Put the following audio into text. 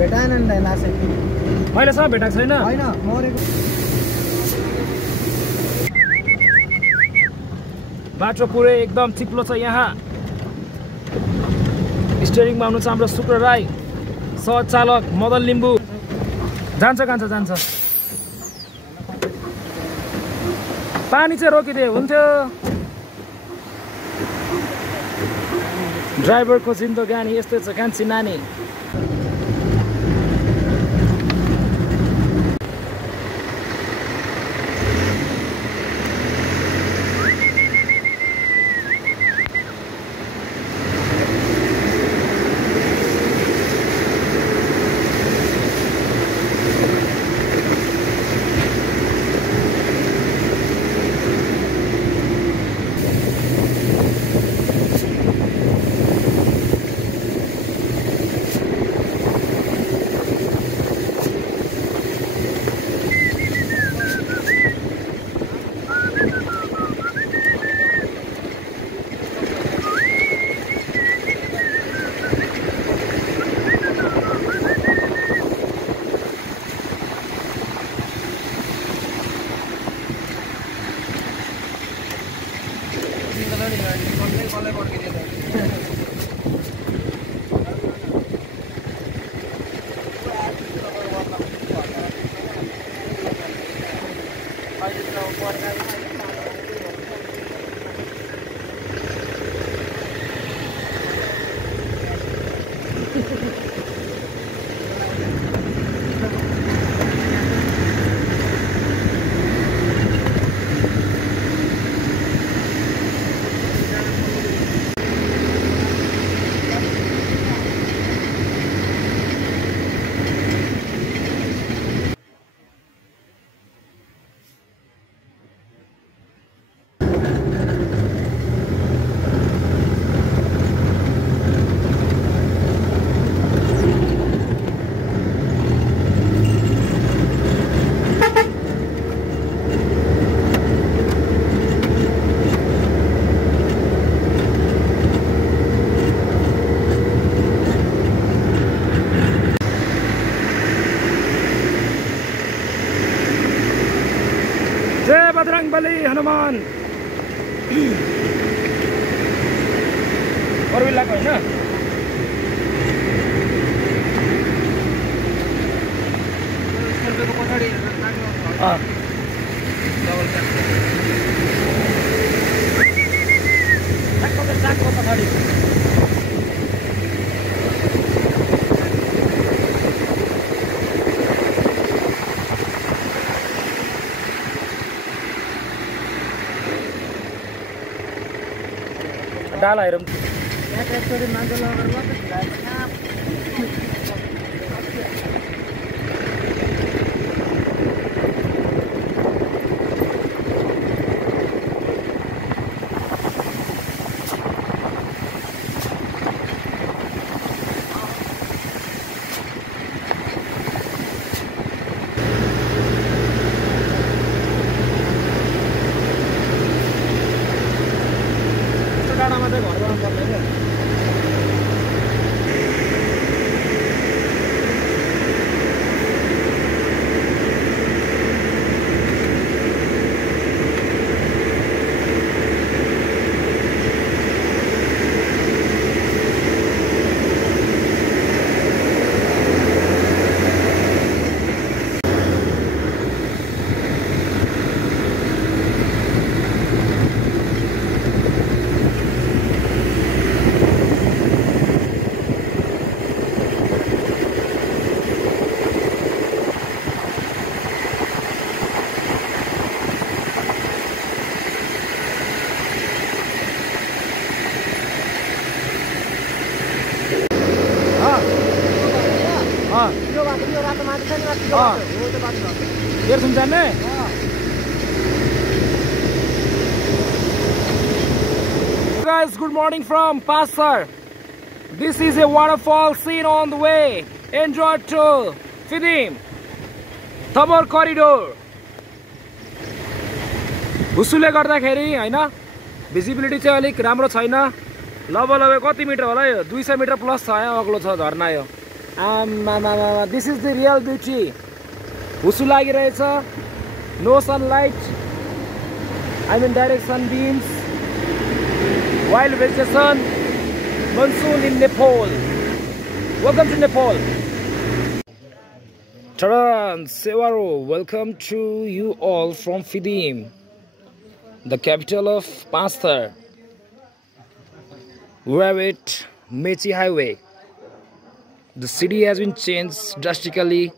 भेटाएन नि लासे मैले सब भेटाएको छैन हैन मरेको बाटो पुरै एकदम चिप्लो छ यहाँ स्टियरिङमा हुनुहुन्छ हाम्रो शुक्र राई सहचालक मदन लिम्बू जान्छ पानी चाहिँ रोकिदिए हुन्थ्यो ड्राइभरको जिन्दगानी यस्तै छ कान्छी नानी बली हनुमान और भी लागो हैन स्कर्पियोको पछाडी ट्र्याकको पछाडी डाला हेरौँ Guys, good morning from Paanchthar. This is a waterfall seen on the way. Enjoy to Terhathum Tamor corridor. हुसुले गर्दाखेरि हैन भिजिबिलिटी चाहिँ अलिक राम्रो छैन। लगभग कति मिटर होला यो 200 मिटर प्लस छ यहाँ अग्लो छ झरना यो This is the real beauty. Husu lagiरहेछ. No sunlight. I mean direct sunbeams. Wild vegetation. Monsoon in Nepal. Welcome to Nepal. Taran Sevaro, welcome to you all from Fidim, the capital of Paanchthar. We are at Mechi Highway. The city has been changed drastically